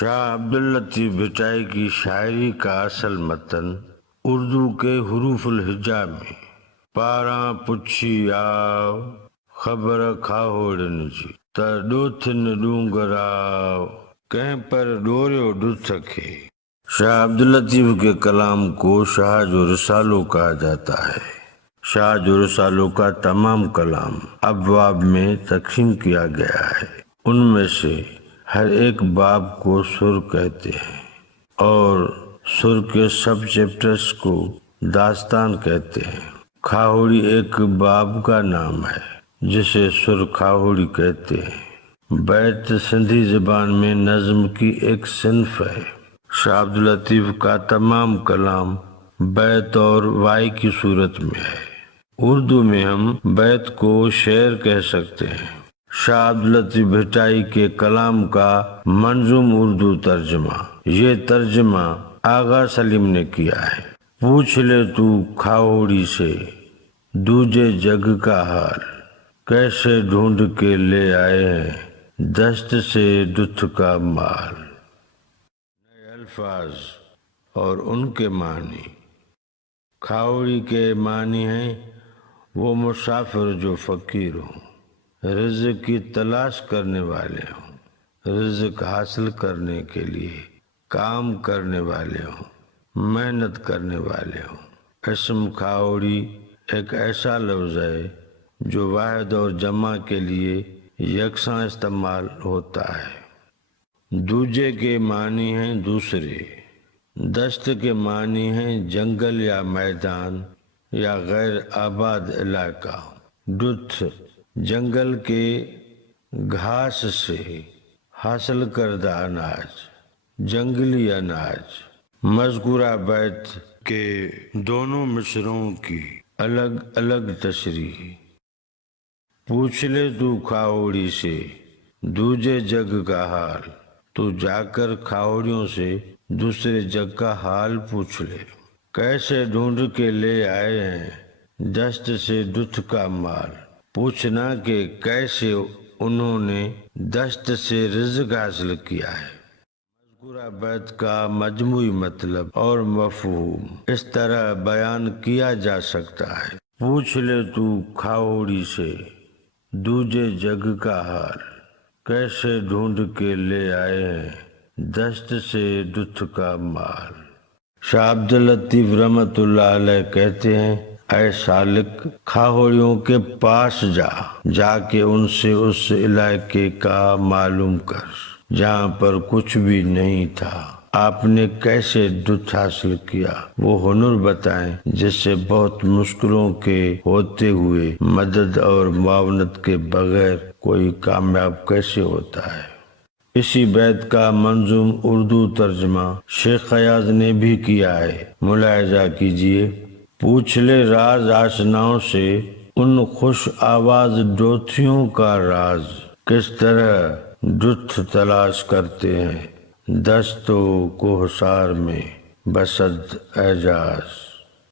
شاہ عبداللطیف بھٹائی کی شاعری کا اصل متن اردو کے حروف الہجا میں پاراں پچھی آو خبر کھاوڑن جی تڈوتھن ڈونگراو کہیں پر ڈوریو ڈتھکے۔ شاہ عبداللطیف کے کلام کو شاہ جو رسالوں کہا جاتا ہے۔ شاہ جو رسالوں کا تمام کلام ابواب میں تقسیم کیا گیا ہے۔ ان میں سے ہر ایک باب کو سر کہتے ہیں اور سر کے سب چیپٹرز کو داستان کہتے ہیں۔ کھاوڑی ایک باب کا نام ہے جسے سر کھاوڑی کہتے ہیں۔ بیت سندھی زبان میں نظم کی ایک صنف ہے۔ شاہ عبداللطیف کا تمام کلام بیت اور وائی کی صورت میں ہے۔ اردو میں ہم بیت کو شعر کہہ سکتے ہیں۔ شاہ عبداللطیف بھٹائی کے کلام کا منظوم اردو ترجمہ، یہ ترجمہ آغا سلیم نے کیا ہے۔ پوچھ لے تو کھاوڑی سے دوجے جگ کا حال، کیسے ڈھونڈ کے لے آئے ہیں دست سے دتھ کا مال۔ نئے الفاظ اور ان کے معنی۔ کھاوڑی کے معنی ہیں وہ مسافر جو فقیر ہوں، رزق کی تلاش کرنے والے ہوں، رزق حاصل کرنے کے لیے کام کرنے والے ہوں، محنت کرنے والے ہوں۔ اسم کھاوڑی ایک ایسا لفظ ہے جو واحد اور جمع کے لیے یکساں استعمال ہوتا ہے۔ دوجے کے معنی ہیں دوسرے۔ دست کے معنی ہیں جنگل یا میدان یا غیر آباد علاقہ۔ دتھ جنگل کے گھاس سے حاصل کردہ اناج، جنگلی اناج۔ مذکورہ بیت کے دونوں مصرعوں کی الگ الگ تشریح۔ پوچھ لے تو کھاوڑی سے دوجے جگ کا حال، تو جا کر کھاوڑیوں سے دوسرے جگ کا حال پوچھ لے۔ کیسے ڈھونڈ کے لے آئے ہیں دست سے دتھ کا مال، پوچھنا کہ کیسے انہوں نے دست سے رزق حاصل کیا ہے۔ مذکورہ بیت کا مجموعی مطلب اور مفہوم اس طرح بیان کیا جا سکتا ہے۔ پوچھ لے تو کھاوڑی سے دوجے جگ کا حال، کیسے ڈھونڈ کے لے آئے ہیں دست سے دتھ کا مال۔ شاہ عبداللطیف رحمۃ اللہ علیہ کہتے ہیں، اے سالک کھاوڑیوں کے پاس جا کے ان سے اس علاقے کا معلوم کر جہاں پر کچھ بھی نہیں تھا۔ آپ نے کیسے دتھ حاصل کیا، وہ ہنر بتائیں جس سے بہت مشکلوں کے ہوتے ہوئے مدد اور معاونت کے بغیر کوئی کامیاب کیسے ہوتا ہے۔ اسی بیت کا منظوم اردو ترجمہ شیخ ایاز نے بھی کیا ہے، ملاحظہ کیجیے۔ پوچھ لے راز آشناؤں سے ان خوش آواز ڈوتھیوں کا راز، کس طرح دتھ تلاش کرتے ہیں دست و کوہسار میں بسد اعجاز۔